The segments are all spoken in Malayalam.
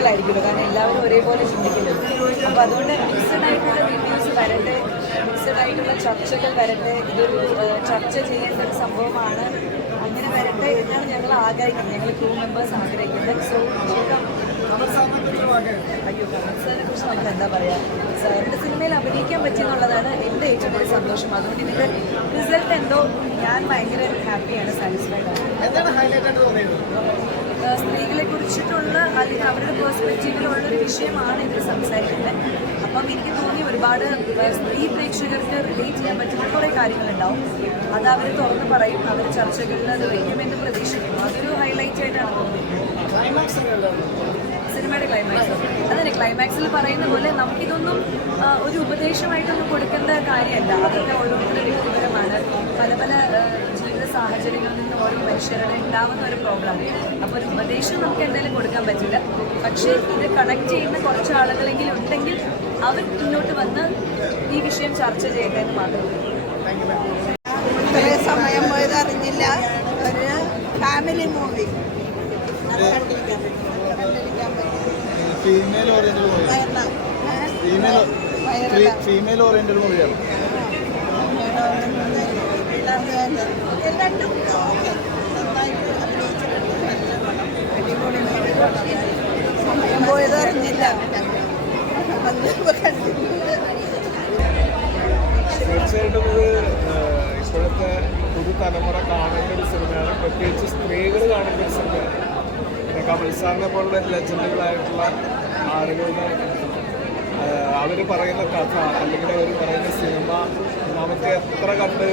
വ്യക്തികളായിരിക്കുമല്ലോ, കാരണം എല്ലാവരും ഒരേപോലെ ചിന്തിക്കുന്നത്. അപ്പോൾ അതുകൊണ്ട് മിക്സഡ് ആയിട്ടുള്ള റിവ്യൂസ് വരട്ടെ, മിക്സഡ് ആയിട്ടുള്ള ചർച്ചകൾ വരട്ടെ. ഇതൊരു ചർച്ച ചെയ്യേണ്ട ഒരു സംഭവമാണ്. അങ്ങനെ വരട്ടെ എന്നാണ് ഞങ്ങൾ ആഗ്രഹിക്കുന്നത്, ഞങ്ങൾ ക്രൂ മെമ്പേഴ്സ് ആഗ്രഹിക്കുന്നത്. സോ അയ്യോ, കമൽ സാറിനെ കുറിച്ച് നമുക്ക് എന്താ പറയുക, സാറിൻ്റെ സിനിമയിൽ അഭിനയിക്കാൻ പറ്റിയെന്നുള്ളതാണ് എൻ്റെ ഏറ്റവും വലിയ സന്തോഷം. അതുകൊണ്ട് ഇതിൻ്റെ റിസൾട്ട് എന്തോ ഞാൻ ഭയങ്കര ഹാപ്പിയാണ്, സാറ്റിസ്ഫൈഡ് ആണ്. സ്ത്രീകളെ കുറിച്ചിട്ടുള്ള അല്ലെങ്കിൽ അവരുടെ പേഴ്സ്പെക്റ്റീവിലുള്ളൊരു വിഷയമാണ് ഇതിൽ സംസാരിക്കുന്നത്. അപ്പം എനിക്ക് തോന്നി ഒരുപാട് സ്ത്രീ പ്രേക്ഷകർക്ക് റിലേറ്റ് ചെയ്യാൻ പറ്റുന്ന കുറേ കാര്യങ്ങളുണ്ടാവും. അത് അവർ തുറന്ന് പറയും, അവർ ചർച്ചകളിൽ അത് വയ്ക്കുമെന്ന് പ്രതീക്ഷിക്കുന്നു. അതൊരു ഹൈലൈറ്റ് ആയിട്ടാണ് തോന്നുന്നത്. സിനിമയുടെ ക്ലൈമാക്സ് അതന്നെ, ക്ലൈമാക്സിൽ പറയുന്ന പോലെ നമുക്കിതൊന്നും ഒരു ഉപദേശമായിട്ടൊന്നും കൊടുക്കേണ്ട കാര്യമല്ല. അതൊക്കെ ഓരോരുത്തരുടെ വ്യക്തിപരമാണ്. പല പല ജീവിത സാഹചര്യങ്ങളിൽ നിന്ന് ഓരോ മനുഷ്യരുടെ ഉണ്ടാവുന്ന ഒരു പ്രോബ്ലം. അപ്പോൾ ഒരു ഉപദേശം നമുക്ക് എന്തായാലും കൊടുക്കാൻ പറ്റില്ല. പക്ഷേ ഇത് കണക്ട് ചെയ്യുന്ന കുറച്ച് ആളുകളെങ്കിലും ഉണ്ടെങ്കിൽ അവർ മുന്നോട്ട് വന്ന് ഈ വിഷയം ചർച്ച ചെയ്യട്ടെ എന്ന് മാത്രമേ. ഇത്രയും സമയം പോയത് അറിഞ്ഞില്ല. ഒരു ഫാമിലി മൂവി, ഫീമെയിൽ ഓറിയന്റഡ് മൂവിയാണ്. രണ്ടും നന്നായിട്ട് അഭിനയിച്ചിട്ടുണ്ട്. അടിപൊളി സമയം പോയത് അറിഞ്ഞില്ല. തീർച്ചയായിട്ടും ഇത് ഇപ്പോഴത്തെ പുതുതലമുറ കാണേണ്ട ഒരു സിനിമയാണ്, പ്രത്യേകിച്ച് സ്ത്രീകൾ കാണേണ്ട ഒരു സിനിമയാണ്. പിന്നെ കമൽ സാറിനെ പോലുള്ള ലെജൻഡുകളായിട്ടുള്ള ആളുകളുടെ അവർ പറയുന്ന കഥ അല്ലെങ്കിൽ അവർ പറയുന്ന സിനിമ നമുക്ക് എത്ര കണ്ട്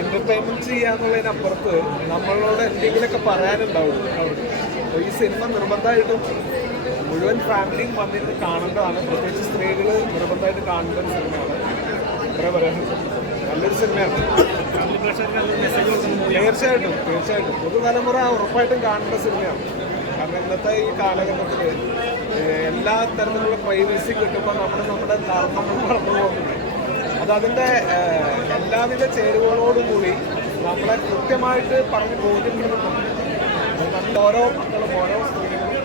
എൻ്റർടൈൻമെൻറ്റ് ചെയ്യാന്നുള്ളതിനപ്പുറത്ത് നമ്മളോട് എന്തെങ്കിലുമൊക്കെ പറയാനുണ്ടാവും അവിടെ. അപ്പോൾ ഈ സിനിമ നിർബന്ധമായിട്ടും മുഴുവൻ ഫാമിലിയും വന്നിട്ട് കാണേണ്ടതാണ്. പ്രത്യേകിച്ച് സ്ത്രീകൾ നിർബന്ധമായിട്ട് കാണേണ്ട ഒരു സിനിമയാണ്. ഇത്ര പറയാനുണ്ട്, നല്ലൊരു സിനിമയാണ്. തീർച്ചയായിട്ടും പുതുതലമുറ ഉറപ്പായിട്ടും കാണേണ്ട സിനിമയാണ്. കാരണം ഇന്നത്തെ ഈ കാലഘട്ടത്തിൽ എല്ലാ തരത്തിലുള്ള പ്രൈവസി കിട്ടുമ്പോൾ നമ്മുടെ ധർമ്മങ്ങൾ മറന്നു പോകുന്നുണ്ട്. അതതിൻ്റെ എല്ലാവിധ ചേരുവകളോടുകൂടി നമ്മളെ കൃത്യമായിട്ട് പറഞ്ഞ് ബോധ്യപ്പെടുന്നുണ്ട്. നമ്മുടെ ഓരോ മക്കളും ഓരോ സ്ത്രീകളും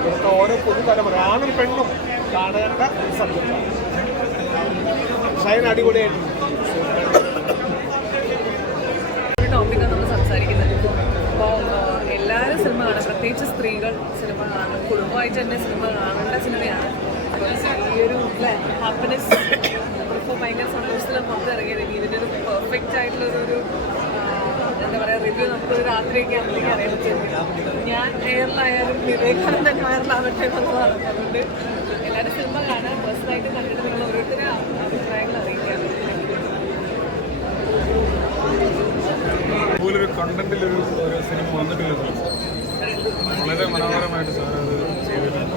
ഇവിടുത്തെ ഓരോ പുതുതലമുറ ആണും പെണ്ണും കാണേണ്ട ഒരു സബ്ജക്റ്റാണ്. ഷൈൻ അടിപൊളിയായിട്ടുണ്ട്. ടോപ്പിക്കാണ് നമ്മൾ സംസാരിക്കുന്നത്. അപ്പോൾ എല്ലാവരും സിനിമ കാണും, പ്രത്യേകിച്ച് സ്ത്രീകൾ സിനിമ കാണും, കുടുംബമായിട്ട് തന്നെ സിനിമ കാണേണ്ട സിനിമയാണ്. ഈ ഒരു ഹാപ്പിനെസ് നമ്മളിപ്പോൾ ഭയങ്കര സന്തോഷത്തിൽ പുറത്ത് ഇറങ്ങിയത്. ഇതിൻ്റെ ഒരു പെർഫെക്റ്റ് ആയിട്ടുള്ളൊരു എന്താ പറയുക റിവ്യൂ നമുക്കൊരു രാത്രിയൊക്കെ ആകുമ്പോഴേക്കും അറിയാൻ പറ്റില്ല. ഞാൻ എയറിലായാലും വിവേകാനന്ദൻ വയറിലാവട്ടെ എന്നുള്ളതാണ്. അതുകൊണ്ട് എല്ലാവരും സിനിമ കാണാൻ പേഴ്സണലായിട്ട് കണ്ടിട്ട് നിങ്ങൾ ഓരോരുത്തരും അഭിപ്രായങ്ങൾ അറിയിക്കാം. അതുപോലൊരു കണ്ടന്റിലൊരു സിനിമ വന്നിട്ടില്ല. വളരെ മനോഹരമായിട്ട് സാർ അത് ചെയ്തിട്ടുണ്ട്.